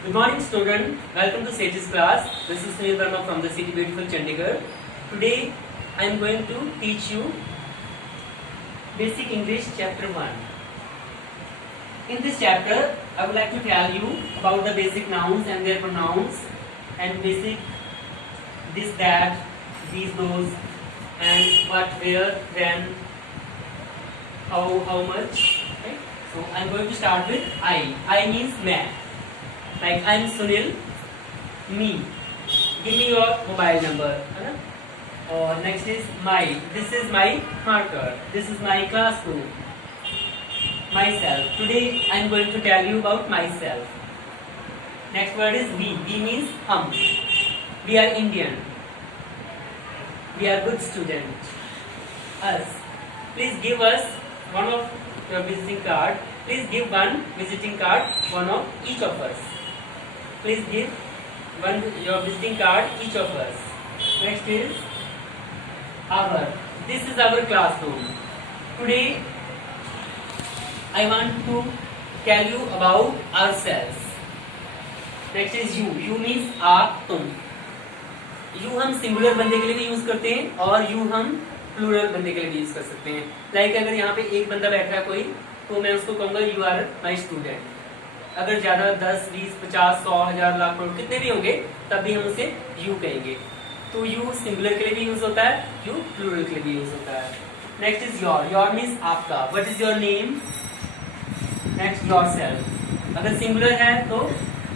Good morning, student. Welcome to Sage's class. This is Sunil Verma from the city beautiful Chandigarh. Today, I am going to teach you Basic English Chapter 1. In this chapter, I would like to tell you about the basic nouns and their pronouns, and basic this, that, these, those, and what, where, when, how much. Right? So I am going to start with I. I means मैं. Like I am Sunil, me. Give me your mobile number. Or next is my. This is my marker. This is my classroom. Myself. Today I am going to tell you about myself. Next word is we. We means hum. We are Indian. We are good student. Us. Please give us one of your visiting card. Please give one visiting card, one of each of us. Please give one your visiting card each of us. Next is our. This is our classroom. Today I want to tell you about ourselves. Next is you. You means आप, तुम. You हम singular बंदे के लिए भी use करते हैं और you हम प्लूरल बंदे के लिए भी यूज कर सकते हैं. लाइक अगर यहाँ पे एक बंदा बैठा है कोई, तो मैं उसको कहूंगा यू आर माई स्टूडेंट. अगर ज्यादा 10, 20, 50, 100, 1000, लाख, करोड़ कितने भी होंगे तब भी हम उसे यू कहेंगे. तो यू सिंगुलर के लिए भी यूज होता है, यू प्लूरल के लिए भी यूज होता है. Next is your. Your means आपका. What is your name. Next yourself. अगर सिंगुलर है तो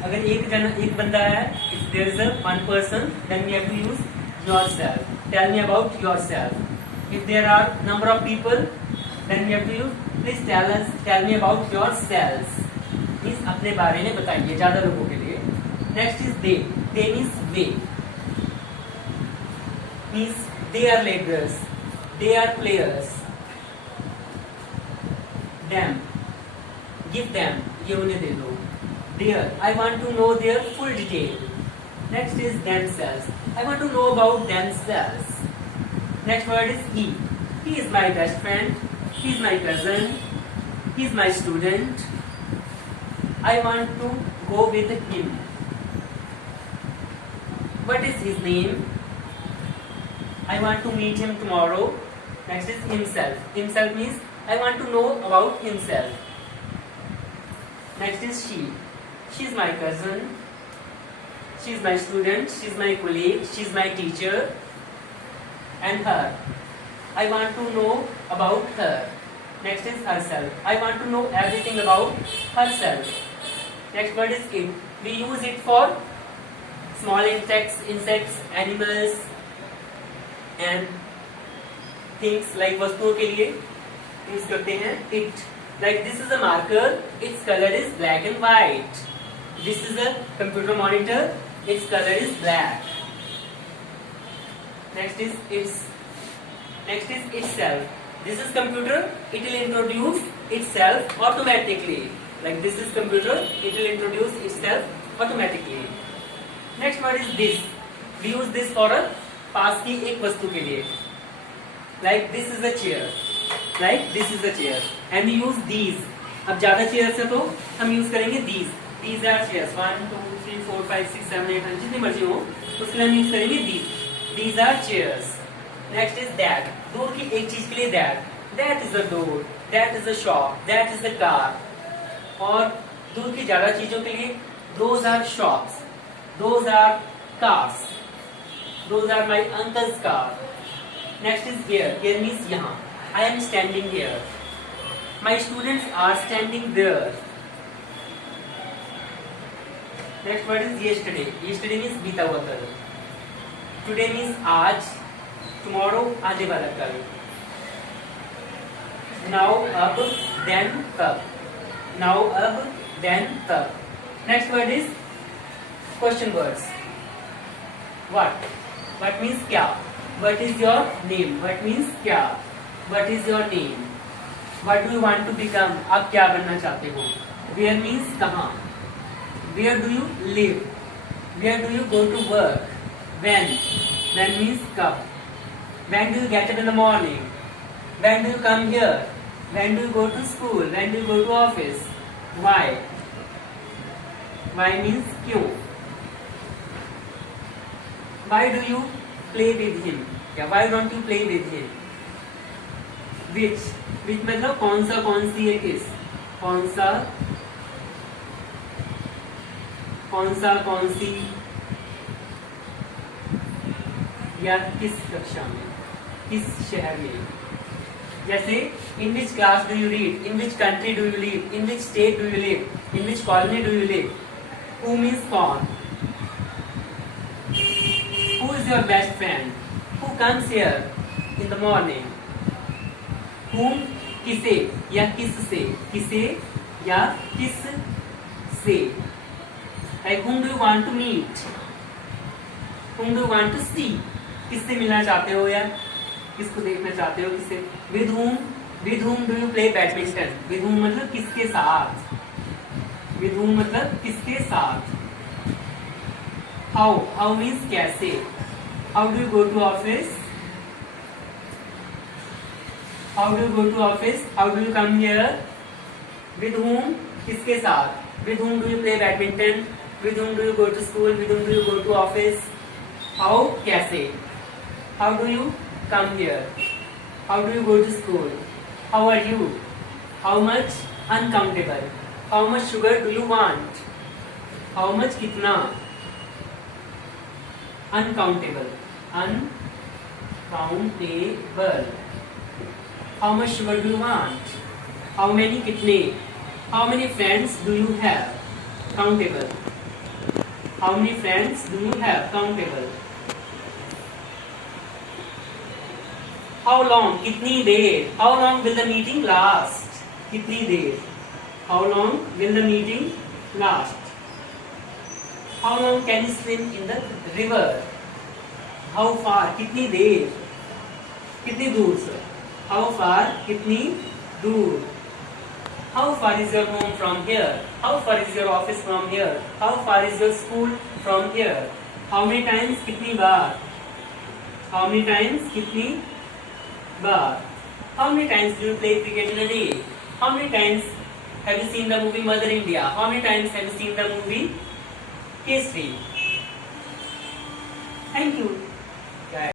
अगर एक बंदा है, if there is one person, then we have to use yourself. Tell me about yourself. If there are number of people, then we have to use please tell me about yourself. Means अपने बारे में बताइए ज्यादा लोगों के लिए. Next is they. They means वे. Means they are labourers. They are players. Them. Give them. ये उन्हें दे दो. Their. I want to know their full detail. Next is themselves. I want to know about themselves. Next word is he. He is my best friend. He is my cousin. He is my student. I want to go with him. What is his name? I want to meet him tomorrow. Next is himself. Himself means I want to know about himself. Next is she. She is my cousin. She is my student. She is my colleague. She is my teacher. And her. I want to know about her. Next is herself. I want to know everything about herself. Next word is it. We use it for small insects, animals, and things like वस्तुओं के लिए use करते हैं it. Like this is a marker. Its color is black and white. This is a computer monitor. Its color is black. Next is itself. This is computer. It will introduce itself automatically. Like this is computer. It will introduce itself automatically. Next word is this. We use this for a पास की एक वस्तु के लिए. Like this is a chair. Like this is a chair. And we use these. अब ज्यादा chairs है तो हम यूज करेंगे these. These are chairs. 1, 2, 3, 4, 5, 6, 7, 8, 9 जितनी मर्जी हो उसके लिए हम यूज करेंगे these. These are chairs. Next is that. दूर की एक चीज के लिए that. That is a door. That is a shop. That is a car. और दूर की ज्यादा चीजों के लिए those are shops. Those are cars. Those are my uncle's car. Next is here. Here means यहाँ. I am standing here. My students are standing there. Next word is yesterday. Yesterday means बीता हुआ कल. Today means आज. Tomorrow आने वाला कल. Now अब then तब. Now अब then तब. Next word is question words. What? What means क्या? What is your name? What means क्या? What is your name? What do you want to become? आप क्या बनना चाहते हो? Where means कहाँ? Where do you live? Where do you go to work? When? When means कब? When do you get up in the morning? When do you come here? When do you go to school? When do you go to office? Why? Why means क्यों. Why do you play with him? या why don't you play with him? Which मतलब कौन सा, कौन सी है, किस, कौन सा, कौन सी, या किस कक्षा में, किस शहर में. जैसे in which class do you read, in which country do you live, in which state do you live, in which colony do you live. Who means कौन. Who is your best friend. Who comes here in the morning. whom किसे या किस से, किसे या किस से. like whom do you want to meet, whom do you want to see. किससे मिलना चाहते हो या किसको देखना चाहते हो, किससे. with whom do you play badminton. with whom मतलब किसके साथ. with whom मतलब किसके साथ. how means कैसे. how do you go to office. How do you go to office? How do you come here? With whom? किसके साथ. With whom do you play badminton? With whom do you go to school? With whom do you go to office? How? कैसे. How do you come here? How do you go to school? How are you? How much? Uncountable. How much sugar do you want? How much कितना. Uncountable. Uncountable. How much sugar do you want? How many कितने. How many friends do you have? Countable. How many friends do you have? Countable. How long कितनी देर. How long will the meeting last? कितनी देर. How long will the meeting last? How long can you swim in the river? How far कितनी देर. कितनी दूर से. How far कितनी दूर. How far is your home from here? How far is your office from here? How far is your school from here? How many times कितनी बार. How many times कितनी बार. How many times do you play cricket in a day? How many times have you seen the movie Mother India? How many times have you seen the movie Kesari? Thank you.